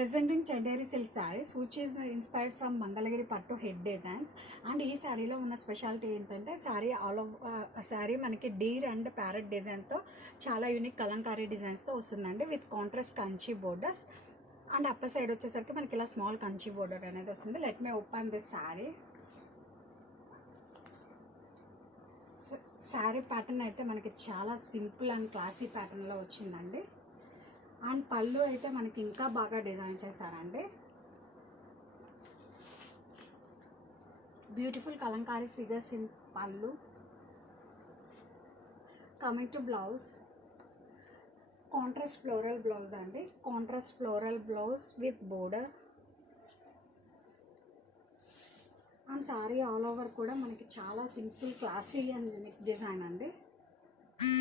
Presenting Chanderi silk sarees which is inspired from Mangalagiri Pattu head designs. And ఈ శారీలో ఉన్న speciality ఏంటంటే sari all over sari మనకి Deere and parrot డిజైన్తో చాలా యూనిక్ కలంకారీ డిజైన్స్తో వస్తుందండి with contrast Kanchi borders. And upper side వచ్చేసరికి మనకి ఇలా స్మాల్ కంచి బోర్డర్ అనేది వస్తుంది. Let me open this sari. Sari pattern అయితే మనకి చాలా సింపుల్ అండ్ క్లాసీ ప్యాటర్న్లో వచ్చిందండి. అండ్ పళ్ళు అయితే మనకి ఇంకా బాగా డిజైన్ చేశారండి. బ్యూటిఫుల్ కలంకారీ ఫిగర్స్ ఇన్ పళ్ళు. Coming to blouse, contrast floral blouse అండి. Contrast floral blouse with border. And sari all over కూడా మనకి చాలా simple classy and unique design అండి.